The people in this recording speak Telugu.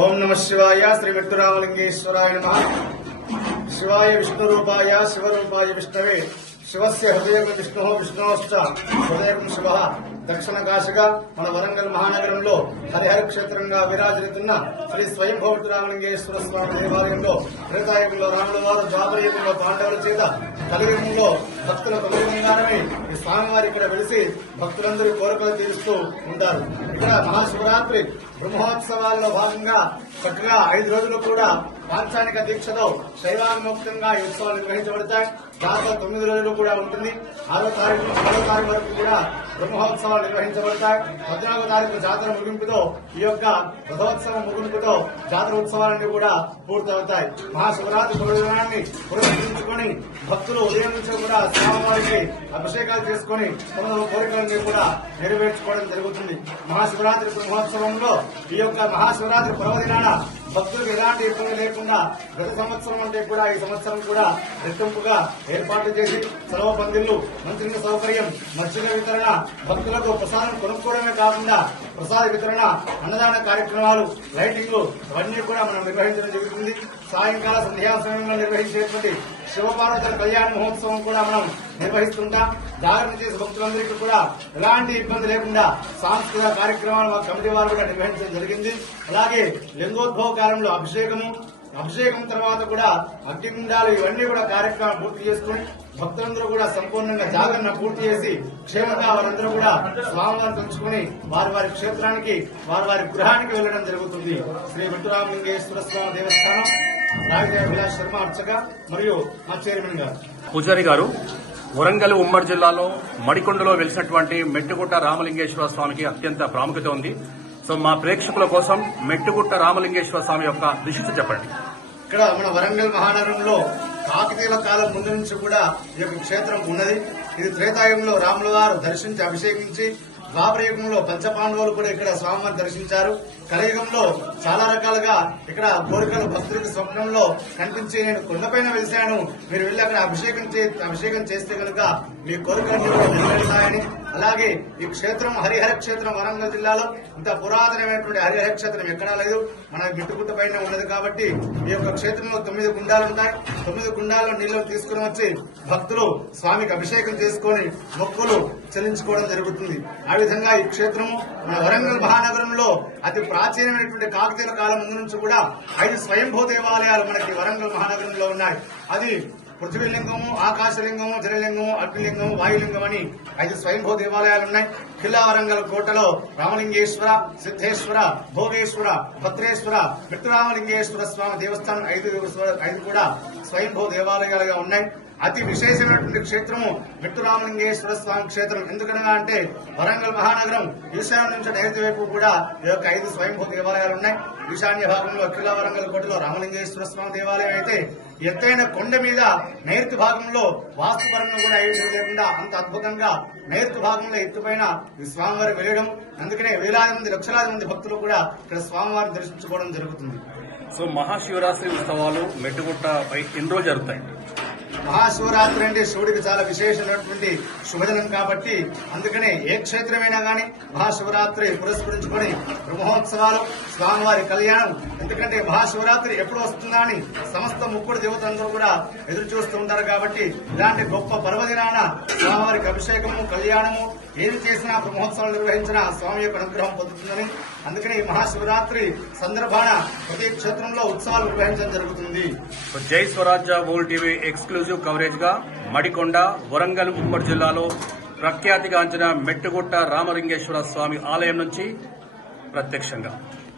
ఓం నమ శివాయ శ్రీ వెట్టురామలింగేశ్వరాయ నమః. శివాయ విష్ణురూపాయ శివరూపాయ విష్ణవే శివస్య హృదయం విష్ణు విష్ణోశ్చ హృదయం శివ. దక్షిణ కాశిగా మన వరంగల్ మహానగరంలో హరిహర క్షేత్రంగా విరాజిల్లుతున్న శ్రీ స్వయంభూ వెట్టురామలింగేశ్వర స్వామి దేవాలయంలో త్రేతాయుగంలో రాముల వారు, ద్వాపరయుగంలో పాండవుల చేత, కలియుగంలో భక్తుల తొలిగానే ఈ స్వామివారి ఇక్కడ వెలిసి భక్తులందరూ కోరికలు తీరుస్తూ ఉంటారు. ఇక్కడ మహాశివరాత్రి బ్రహ్మోత్సవాల్లో భాగంగా చక్కగా 5 రోజులు కూడా పాంచానిక దీక్షతో శైవాన్ముక్తంగా ఈ ఉత్సవాలు నిర్వహించబడతాయి. దాంతో 9 రోజులు కూడా ఉంటుంది. 6వ తారీఖు వరకు కూడా బ్రహ్మోత్సవాలు నిర్వహించబడతాయి. 14వ తారీఖు జాతర ముగింపుతో ఈ యొక్క రథోత్సవం ముగింపుతో జాతర ఉత్సవాలన్నీ కూడా పూర్తవుతాయి. మహాశివరాత్రి పర్వదినాన్ని పురస్కరించుకుని భక్తులు ఉదయం నుంచి కూడా స్వామివారికి అభిషేకాలు చేసుకుని తమ కోరికలన్నీ కూడా నెరవేర్చుకోవడం జరుగుతుంది. మహాశివరాత్రి బ్రహ్మోత్సవంలో ఈ యొక్క మహాశివరాత్రి పర్వదినాన భక్తులకు ఎలాంటి ఇబ్బంది లేకుండా గత సంవత్సరం అంటే కూడా ఈ సంవత్సరం కూడా రెట్టింపుగా ఏర్పాట్లు చేసి సెలవు పందిళ్లు, మంచినీళ్ళ సౌకర్యం, మజ్జిగ వితరణ, భక్తులకు ప్రసాదం కొనుక్కోవడమే కాకుండా ప్రసాద వితరణ, అన్నదాన కార్యక్రమాలు, లైటింగ్ అవన్నీ కూడా మనం నిర్వహించడం జరుగుతుంది. సాయంకాల సంధ్యా సమయంలో నిర్వహించేటువంటి శివపార్వతుల కళ్యాణ మహోత్సవం కూడా మనం నిర్వహిస్తుంటాం. జాగరణ చేసే భక్తులందరికీ కూడా ఎలాంటి ఇబ్బంది లేకుండా సాంస్కృతిక కార్యక్రమాలు మా కమిటీ వారు కూడా నిర్వహించడం జరిగింది. అలాగే లింగోద్భవ కాలంలో అభిషేకం తర్వాత కూడా అగ్నిగుండాలు ఇవన్నీ కూడా కార్యక్రమాలు పూర్తి చేసుకుని భక్తులందరూ కూడా సంపూర్ణంగా జాగరణ పూర్తి చేసి క్షేమంగా వారందరూ కూడా స్వామివారిని తెలుసుకుని వారి క్షేత్రానికి వారి గృహానికి వెళ్లడం జరుగుతుంది. శ్రీ వెట్టురామలింగేశ్వర స్వామి దేవస్థానం రాజదేవ విలాస్ శర్మ అర్చక మరియు మా చైర్మన్ గారు. పూజారి గారు, వరంగల్ ఉమ్మడి జిల్లాలో మడికొండలో వెలిసినటువంటి మెట్టుగుట్ట రామలింగేశ్వర స్వామికి అత్యంత ప్రాముఖ్యత ఉంది. సో మా ప్రేక్షకుల కోసం మెట్టుగుట్ట రామలింగేశ్వర స్వామి యొక్క విశిష్టత చెప్పండి. ఇక్కడ మన వరంగల్ మహానగరంలో కాకతీయుల కాలం ముందు నుంచి కూడా ఈ యొక్క క్షేత్రం ఉన్నది. ఇది త్రేతాయుగంలో రాముల వారు దర్శించి అభిషేకించి, ద్వాపరయుగంలో పంచపాండవులు కూడా ఇక్కడ స్వామివారిని దర్శించారు. కలియుగంలో చాలా రకాలుగా ఇక్కడ కోరికలు భక్తులకు స్వప్నంలో కనిపించి నేను కొండపైన వెలిశాను, మీరు వెళ్లి అక్కడ అభిషేకం చేస్తే కనుక మీ కోరికలన్నీ కూడా నెరవేరుతాయని, అలాగే ఈ క్షేత్రం హరిహర క్షేత్రం వరంగల్ జిల్లాలో ఇంత పురాతనమైనటువంటి హరిహర క్షేత్రం ఎక్కడా లేదు, మన గిట్టుగుట్ట పైన ఉన్నది. కాబట్టి ఈ యొక్క క్షేత్రంలో 9 గుండాలు ఉంటాయి. 9 గుండాల్లో నీళ్లు తీసుకుని వచ్చి భక్తులు స్వామికి అభిషేకం చేసుకుని మొక్కులు చెల్లించుకోవడం జరుగుతుంది. ఆ విధంగా ఈ క్షేత్రము మన వరంగల్ మహానగరంలో అతి ప్రాచీనమైనటువంటి కాకతీయుల కాలం ముందు నుంచి కూడా 5 స్వయంభూ దేవాలయాలు మనకి వరంగల్ మహానగరంలో ఉన్నాయి. అది పృథ్వీలింగము, ఆకాశలింగము, జలలింగము, అగ్నిలింగము, వాయులింగం అని 5 స్వయంభూ దేవాలయాలు ఉన్నాయి. ఖిల్లా వరంగల్ కోటలో రామలింగేశ్వర, సిద్ధేశ్వర, భోగేశ్వర, భద్రేశ్వర, వెట్టురామలింగేశ్వర స్వామి దేవస్థానం 5 కూడా స్వయంభూ దేవాలయాలుగా ఉన్నాయి. అతి విశేషమైనటువంటి క్షేత్రము వెట్టురామలింగేశ్వర స్వామి క్షేత్రం. ఎందుకనగా అంటే వరంగల్ మహానగరం ఈశాన్యం నుంచి నైరుతి వైపు కూడా ఈ యొక్క 5 స్వయంభూ దేవాలయాలు ఉన్నాయి. ఈశాన్య భాగంలో ఖిల్లా వరంగల్ కోటలో రామలింగేశ్వర స్వామి దేవాలయం అయితే, ఎత్తైన కొండ మీద నైరుతి భాగంలో వాస్తుపరంగా కూడా ఏమీ లేకుండా అంత అద్భుతంగా నైరుతి భాగంలో ఎత్తుపైన ఈ స్వామివారి వెళ్లడం, అందుకనే వేలాది మంది, లక్షలాది మంది భక్తులు కూడా ఇక్కడ స్వామివారిని దర్శించుకోవడం జరుగుతుంది. సో మహాశివరాత్రి ఉత్సవాలు మెట్టుగుట్టపై ఎన్ని రోజులు జరుగుతాయి? మహాశివరాత్రి అంటే శివుడికి చాలా విశేషమైనటువంటి శుభదినం కాబట్టి అందుకనే ఏ క్షేత్రమైనా గానీ మహాశివరాత్రి పురస్కరించుకొని బ్రహ్మోత్సవాలు, స్వామివారి కళ్యాణం. ఎందుకంటే మహాశివరాత్రి ఎప్పుడు వస్తుందా అని సమస్త ముక్కుడు దేవతలందరూ కూడా ఎదురు చూస్తూ ఉంటారు. కాబట్టి ఇలాంటి గొప్ప పర్వదినాన స్వామివారికి అభిషేకము, కళ్యాణము ఏది చేసినా, బ్రహ్మోత్సవాలు నిర్వహించినా స్వామి యొక్క అనుగ్రహం పొందుతుందని అందుకని ఈ మహాశివరాత్రి సందర్భాన ప్రతి క్షేత్రంలో ఉత్సవాలు నిర్వహించడం జరుగుతుంది. జై స్వరాజ్య వరల్డ్ టీవీ ఎక్స్క్లూజివ్ కవరేజ్ గా మడికొండ, వరంగల్ ఉమ్మడి జిల్లాలో ప్రఖ్యాతిగాంచిన మెట్టుగుట్ట రామలింగేశ్వర స్వామి ఆలయం నుంచి ప్రత్యక్షంగా.